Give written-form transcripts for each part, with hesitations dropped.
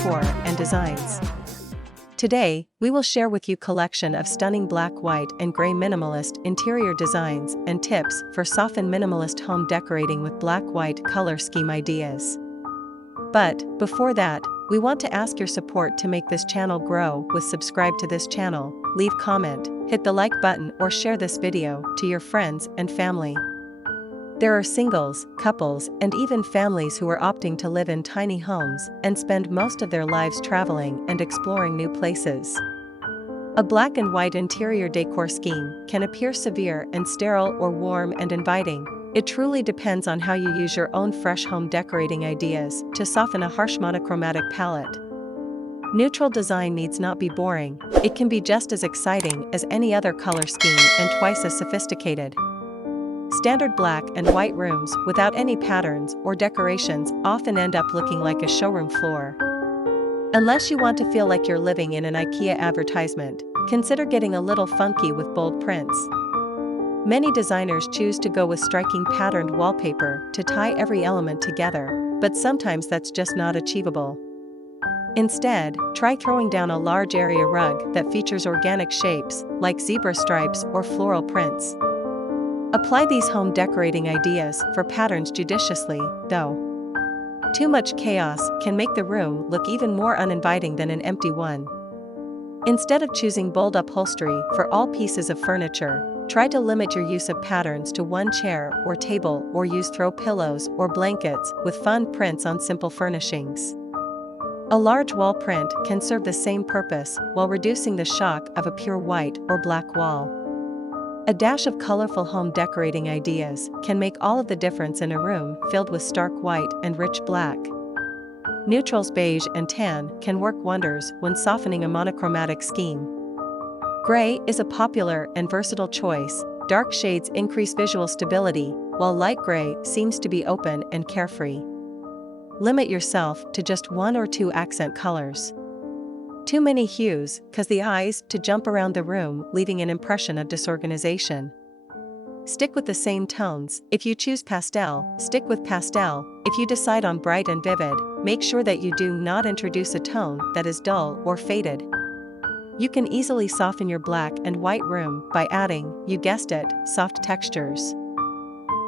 decor and designs. Today, we will share with you collection of stunning black, white, and gray minimalist interior designs and tips for soften minimalist home decorating with black-white color scheme ideas. But, before that, we want to ask your support to make this channel grow with subscribe to this channel, leave comment, hit the like button or share this video to your friends and family. There are singles, couples, and even families who are opting to live in tiny homes and spend most of their lives traveling and exploring new places. A black and white interior decor scheme can appear severe and sterile or warm and inviting. It truly depends on how you use your own fresh home decorating ideas to soften a harsh monochromatic palette. Neutral design needs not be boring, it can be just as exciting as any other color scheme and twice as sophisticated. Standard black and white rooms without any patterns or decorations often end up looking like a showroom floor. Unless you want to feel like you're living in an IKEA advertisement, consider getting a little funky with bold prints. Many designers choose to go with striking patterned wallpaper to tie every element together, but sometimes that's just not achievable. Instead, try throwing down a large area rug that features organic shapes, like zebra stripes or floral prints. Apply these home decorating ideas for patterns judiciously, though. Too much chaos can make the room look even more uninviting than an empty one. Instead of choosing bold upholstery for all pieces of furniture, try to limit your use of patterns to one chair or table or use throw pillows or blankets with fun prints on simple furnishings. A large wall print can serve the same purpose while reducing the shock of a pure white or black wall. A dash of colorful home decorating ideas can make all of the difference in a room filled with stark white and rich black. Neutrals beige and tan can work wonders when softening a monochromatic scheme. Gray is a popular and versatile choice. Dark shades increase visual stability, while light gray seems to be open and carefree. Limit yourself to just one or two accent colors. Too many hues cause the eyes to jump around the room, leaving an impression of disorganization. Stick with the same tones. If you choose pastel, stick with pastel. If you decide on bright and vivid, make sure that you do not introduce a tone that is dull or faded. You can easily soften your black and white room by adding, you guessed it, soft textures.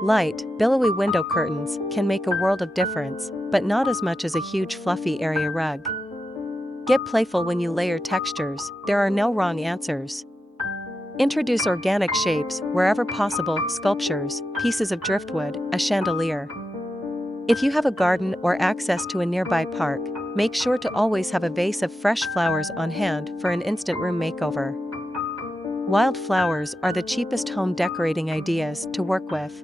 Light, billowy window curtains can make a world of difference, but not as much as a huge fluffy area rug. Get playful when you layer textures, there are no wrong answers. Introduce organic shapes wherever possible, sculptures, pieces of driftwood, a chandelier. If you have a garden or access to a nearby park, make sure to always have a vase of fresh flowers on hand for an instant room makeover. Wild flowers are the cheapest home decorating ideas to work with.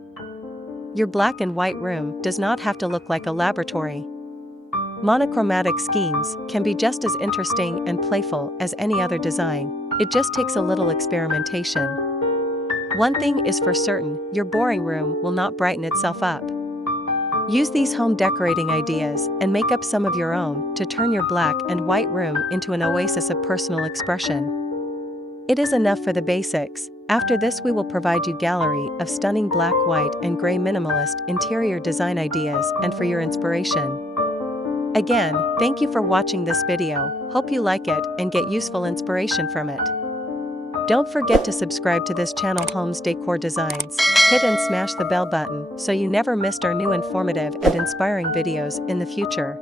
Your black and white room does not have to look like a laboratory. Monochromatic schemes can be just as interesting and playful as any other design, it just takes a little experimentation. One thing is for certain, your boring room will not brighten itself up. Use these home decorating ideas and make up some of your own to turn your black and white room into an oasis of personal expression. It is enough for the basics. After this we will provide you gallery of stunning black, white, and gray minimalist interior design ideas and for your inspiration. Again, thank you for watching this video, hope you like it and get useful inspiration from it. Don't forget to subscribe to this channel Homes Decor Designs, hit and smash the bell button so you never missed our new informative and inspiring videos in the future.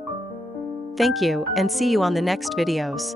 Thank you and see you on the next videos.